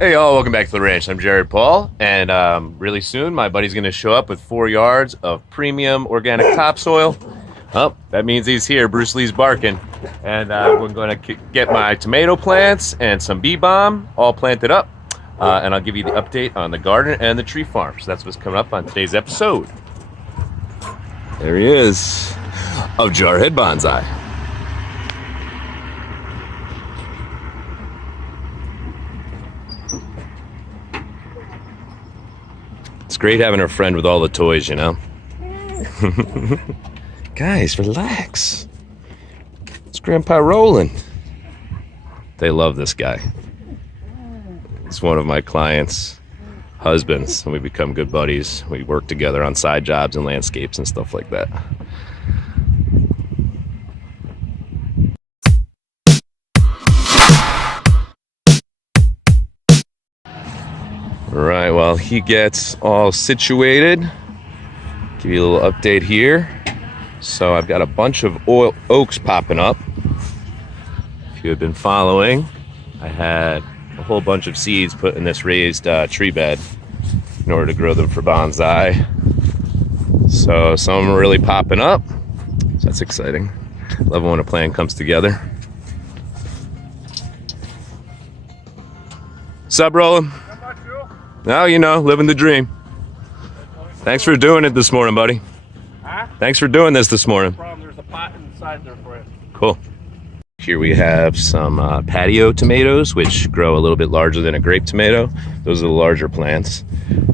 Hey y'all, welcome back to the ranch. I'm Jared Paul, and really soon my buddy's going to show up with 4 yards of premium organic topsoil. Oh, that means he's here. Bruce Lee's barking. And we're going to get my tomato plants and some bee balm all planted up. And I'll give you the update on the garden and the tree farm. So that's what's coming up on today's episode. There he is, of Jarhead Bonsai. It's great having a friend with all the toys, you know? Guys, relax. It's Grandpa Roland. They love this guy. He's one of my clients' husbands, and we become good buddies. We work together on side jobs and landscapes and stuff like that. All right, well, he gets all situated. Give you a little update here. So I've got a bunch of oaks popping up. If you had been following, I had a whole bunch of seeds put in this raised tree bed in order to grow them for bonsai. So some of them are really popping up. So that's exciting. Love when a plan comes together. What's up, Roland? Now, you know, living the dream. Thanks for doing it this morning, buddy. Huh? Thanks for doing this morning. No problem. There's a pot inside there for you. Cool. Here we have some patio tomatoes, which grow a little bit larger than a grape tomato. Those are the larger plants.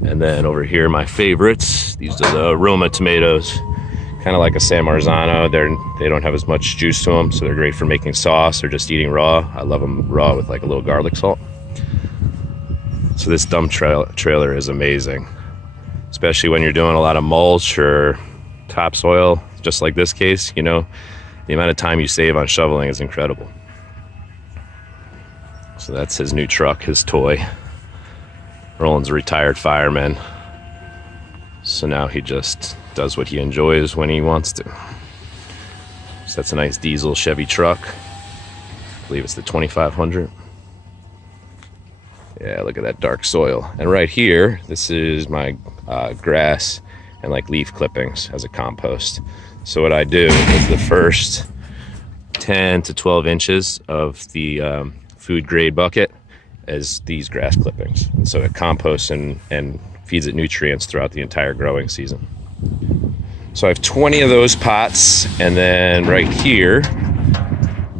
And then over here, my favorites. These are the aroma tomatoes. Kind of like a San Marzano. They don't have as much juice to them, so they're great for making sauce or just eating raw. I love them raw with like a little garlic salt. So this dump trailer is amazing, especially when you're doing a lot of mulch or topsoil, just like this case. You know, the amount of time you save on shoveling is incredible. So that's his new truck, his toy. Roland's a retired fireman, so now he just does what he enjoys when he wants to. So that's a nice diesel Chevy truck. I believe it's the 2500. Yeah, look at that dark soil. And right here, this is my grass and like leaf clippings as a compost. So what I do is the first 10 to 12 inches of the food grade bucket is these grass clippings. And so it composts and feeds it nutrients throughout the entire growing season. So I have 20 of those pots, and then right here,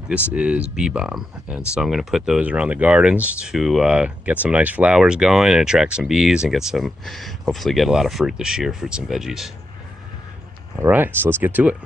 this is bee balm. And so I'm going to put those around the gardens to get some nice flowers going and attract some bees and hopefully get a lot of fruit this year, fruits and veggies. All right, so let's get to it.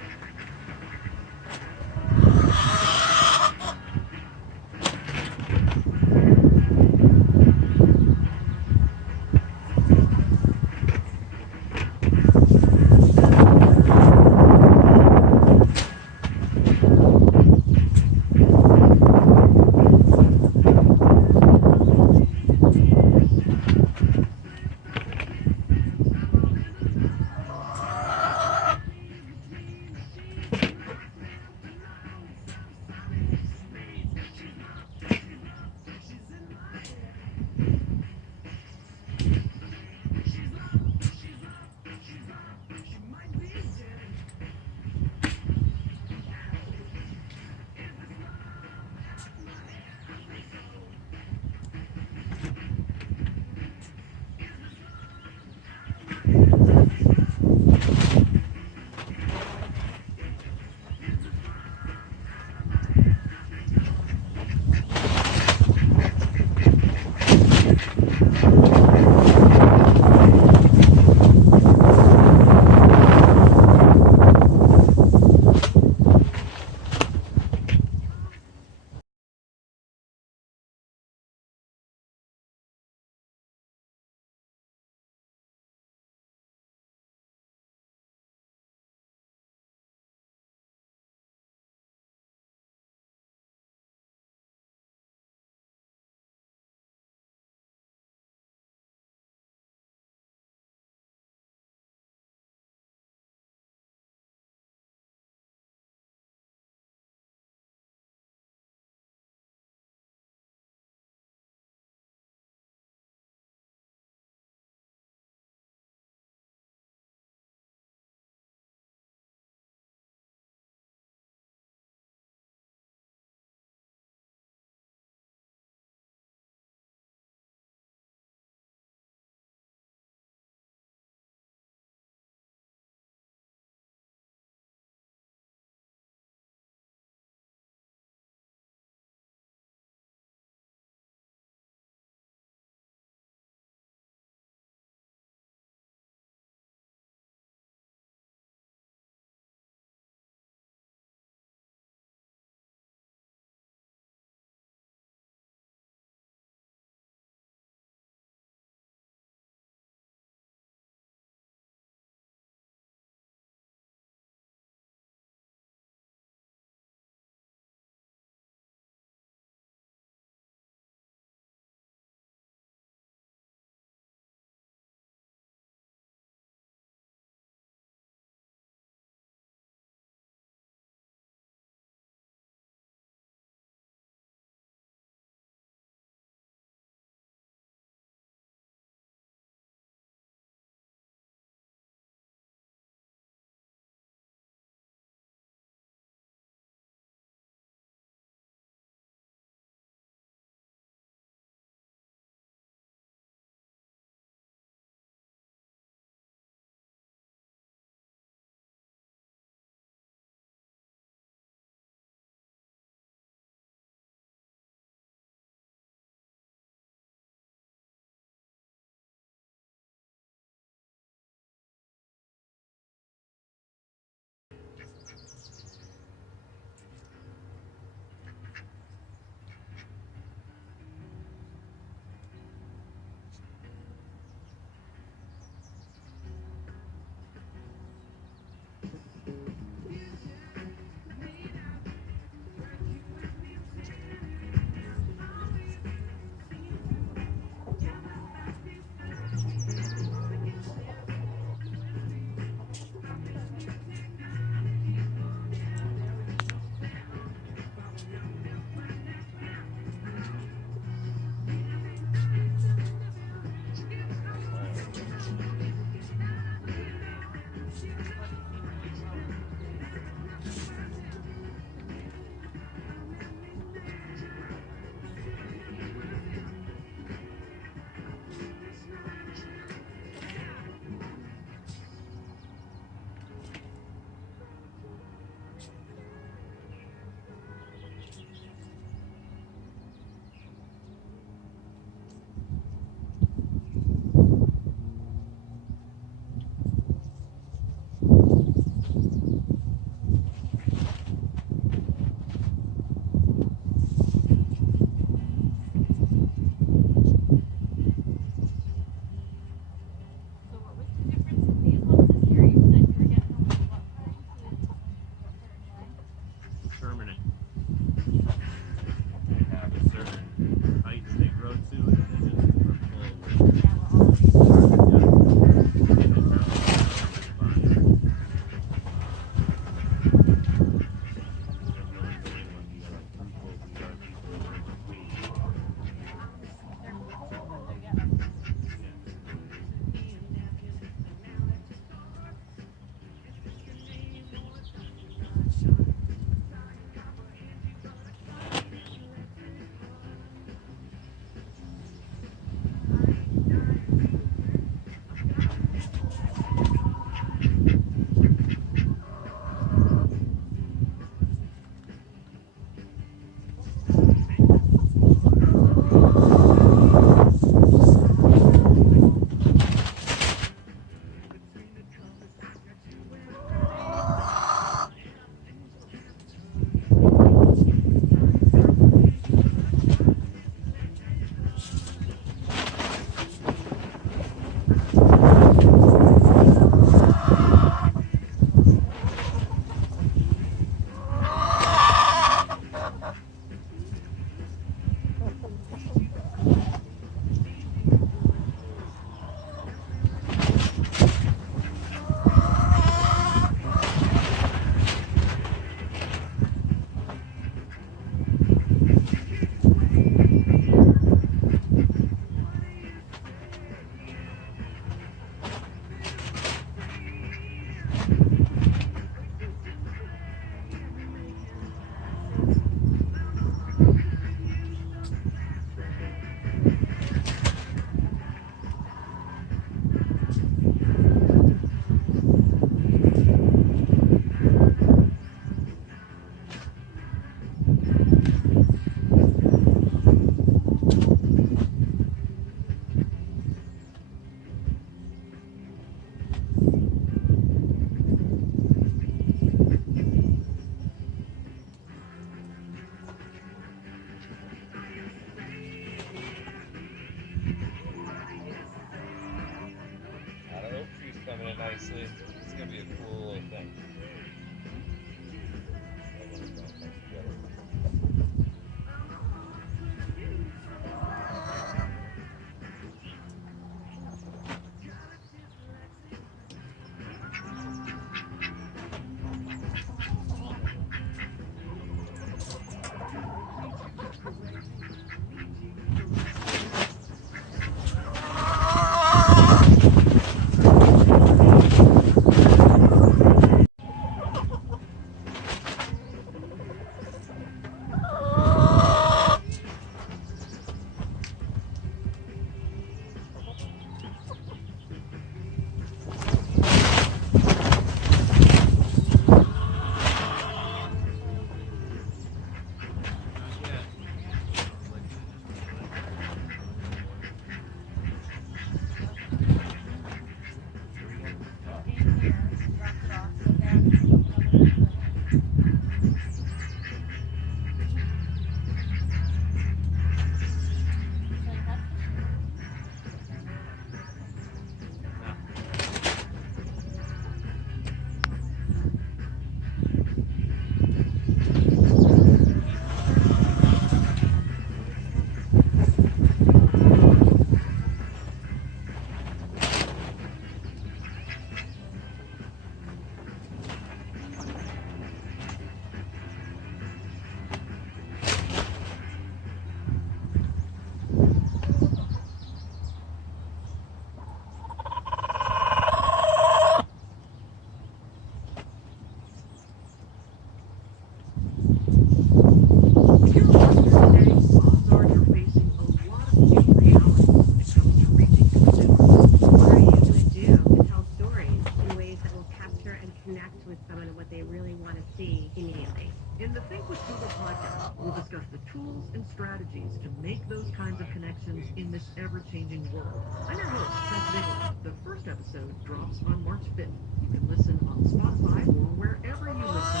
really want to see immediately. In the Think with Google podcast, we'll discuss the tools and strategies to make those kinds of connections in this ever-changing world. I'm your host, Trent Bigelow. The first episode drops on March 5th. You can listen on Spotify or wherever you listen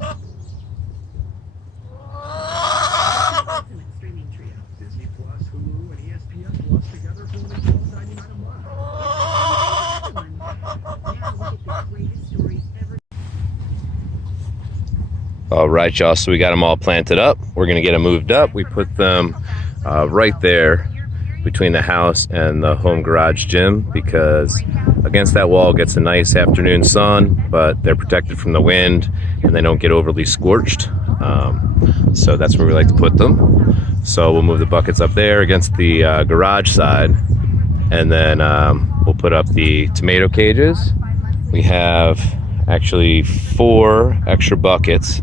to ultimate streaming trio. Disney Plus, Hulu, and ESPN Plus together for only $12.99 a month. Now look at the greatest stories ever. All right, y'all, so we got them all planted up. We're gonna get them moved up. We put them right there between the house and the home garage gym because against that wall gets a nice afternoon sun, but they're protected from the wind and they don't get overly scorched. So that's where we like to put them. So we'll move the buckets up there against the garage side, and then we'll put up the tomato cages. We have actually 4 extra buckets,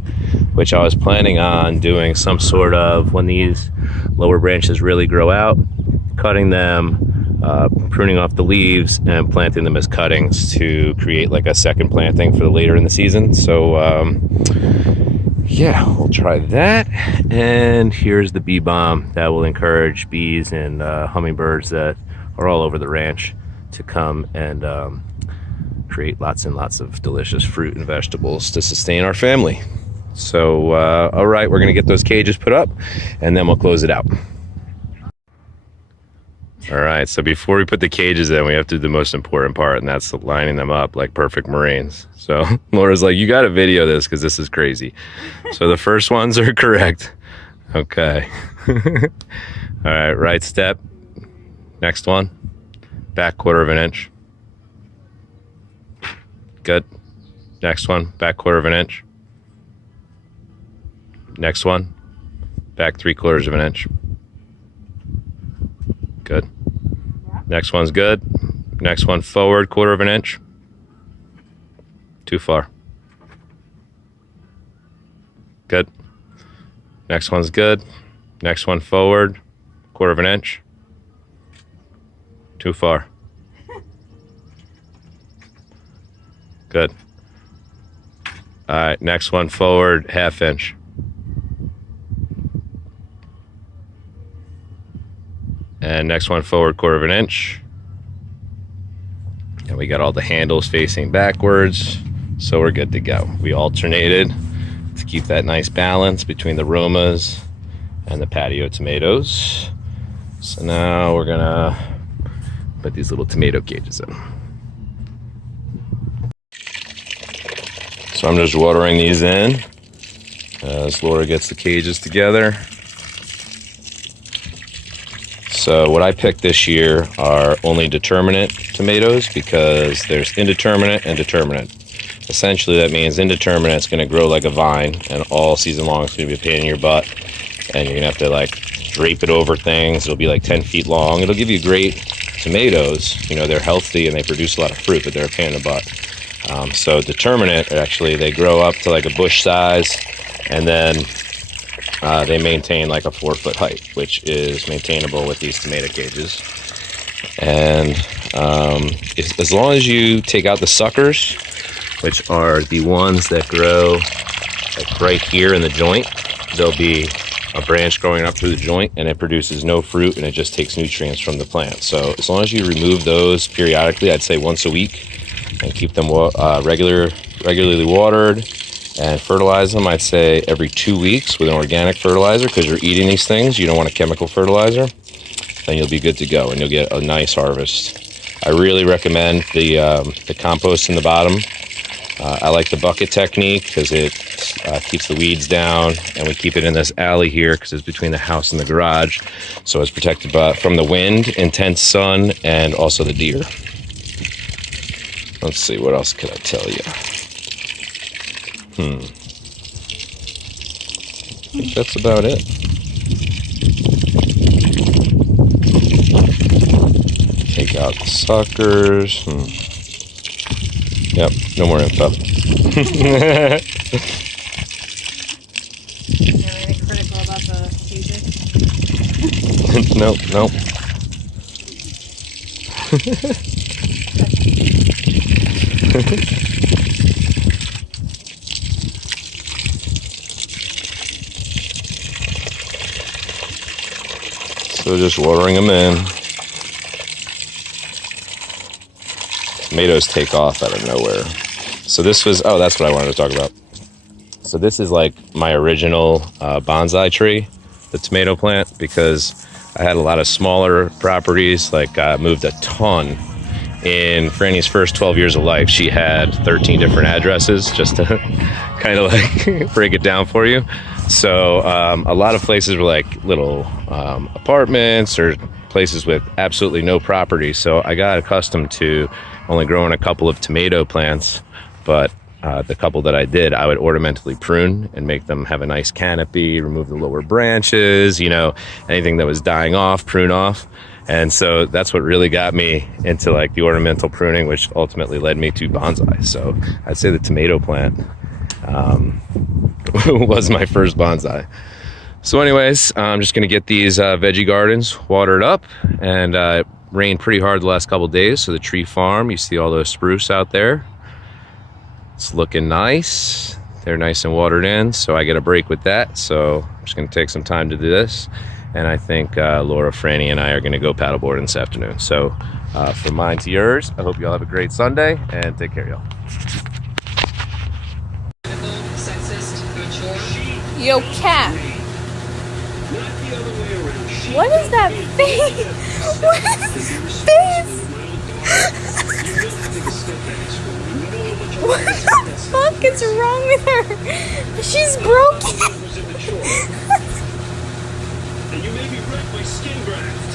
which I was planning on doing some sort of, when these lower branches really grow out, cutting them, pruning off the leaves and planting them as cuttings to create like a second planting for the later in the season. So yeah, we'll try that. And here's the bee balm that will encourage bees and hummingbirds that are all over the ranch to come and create lots and lots of delicious fruit and vegetables to sustain our family. So all right, we're gonna get those cages put up and then we'll close it out. All right, so before we put the cages in, we have to do the most important part, and that's lining them up like perfect Marines. So Laura's like, you got to video this because this is crazy. So the first ones are correct. Okay. All right, right step. Next one. Back 1/4 inch. Good. Next one. Back 1/4 inch. Next one. Back 3/4 inch. Good. Next one's good. Next one forward 1/4 inch. Too far. Good. Next one's good. Next one forward 1/4 inch. Too far. Good. All right, next one forward 1/2 inch. And next one forward 1/4 inch. And we got all the handles facing backwards, so we're good to go. We alternated to keep that nice balance between the Romas and the patio tomatoes. So now we're gonna put these little tomato cages in. So I'm just watering these in as Laura gets the cages together. So what I picked this year are only determinate tomatoes because there's indeterminate and determinate. Essentially that means indeterminate is going to grow like a vine and all season long it's going to be a pain in your butt and you're going to have to like drape it over things. It'll be like 10 feet long. It'll give you great tomatoes. You know, they're healthy and they produce a lot of fruit, but they're a pain in the butt. So determinate, actually they grow up to like a bush size and then they maintain like a 4-foot height, which is maintainable with these tomato cages. And as long as you take out the suckers, which are the ones that grow like right here in the joint, there'll be a branch growing up through the joint and it produces no fruit and it just takes nutrients from the plant. So as long as you remove those periodically, I'd say once a week, and keep them regularly watered, and fertilize them, I'd say every 2 weeks with an organic fertilizer, because you're eating these things, you don't want a chemical fertilizer, then you'll be good to go and you'll get a nice harvest. I really recommend the compost in the bottom. I like the bucket technique because it keeps the weeds down, and we keep it in this alley here because it's between the house and the garage, so it's protected from the wind, intense sun, and also the deer. Let's see, what else could I tell you? I think that's about it. Take out the suckers. Yep, no more info. Is there anything critical about the cages? Nope. So just watering them in. Tomatoes take off out of nowhere. So this was, oh, that's what I wanted to talk about. So this is like my original bonsai tree, the tomato plant, because I had a lot of smaller properties. Like I moved a ton. In Franny's first 12 years of life, she had 13 different addresses, just to kind of like break it down for you. So a lot of places were like little apartments or places with absolutely no property. So I got accustomed to only growing a couple of tomato plants, but the couple that I did, I would ornamentally prune and make them have a nice canopy, remove the lower branches, you know, anything that was dying off, prune off. And so that's what really got me into like the ornamental pruning, which ultimately led me to bonsai. So I'd say the tomato plant was my first bonsai. So anyways, I'm just going to get these veggie gardens watered up, and it rained pretty hard the last couple days. So the tree farm, you see all those spruce out there. It's looking nice. They're nice and watered in, so I get a break with that. So I'm just going to take some time to do this. And I think Laura, Franny, and I are going to go paddleboarding this afternoon. So from mine to yours, I hope you all have a great Sunday, and take care, y'all. Yo, cat. What is that face? What is this face? What the fuck is wrong with her? She's broken. And you may be wrecked by skin graft.